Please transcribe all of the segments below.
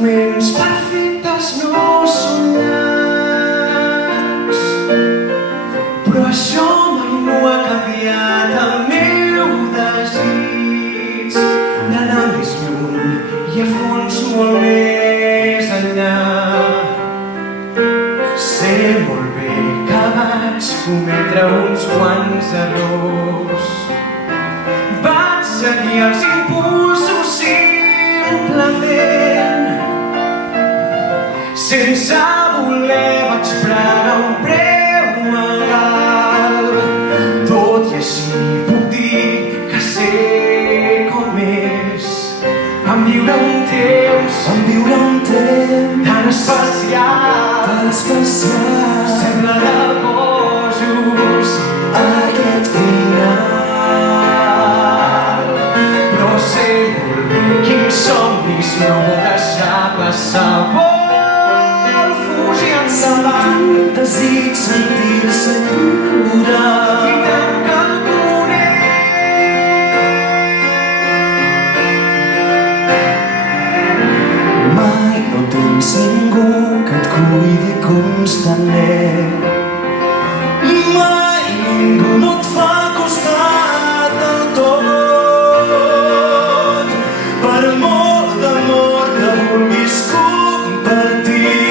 moments perfectes no són llargs, però això mai no ha canviat el meu desig d'anar més lluny i a fons molt més enllà. Sé molt bé que vaig cometre uns quants errors, vaig seguir els impulsos simplement, sense voler vaig pregar un preu molt alt. Tot i així puc dir que sé com és en viure un temps tan especial. Sembla de bojos aquest final, però sé molt bé quins somnis no vol deixar passar. Vol fugir endavant, desig sentir-se lliure, i tant que el conec. mai no tens ningú que et cuidi constantment, mai ningú no et fa costat del tot, per molt d'amor que vulguis compartir.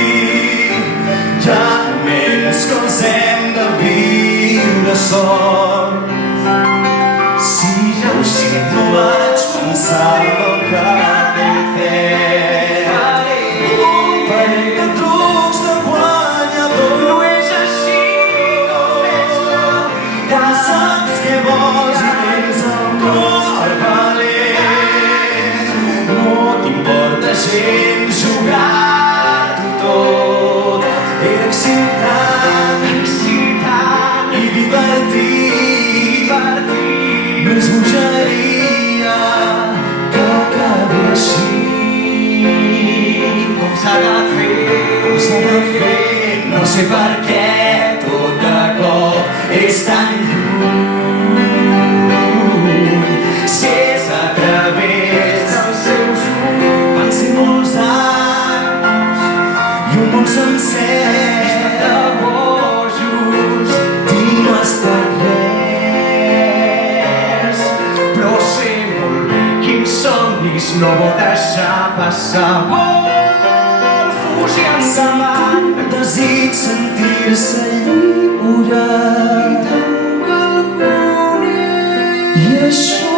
Hi ha moments que els hem de viure sols. Si ja ho sento, no vaig pensar el que vam fer. Gens jugar-ho tot era excitant i divertit. No és bogeria que acabi així. Com s'ha de fer, no sé per què tot de cop és tan lluny. Si és a través dels seus ulls, van ser molts anys i un món sencer de bojos, i no ha estat res. però sé molt bé quins somnis no vol deixar passar. Vol fugir endavant, Desig sentir-se lliure, i tant que el conec. i això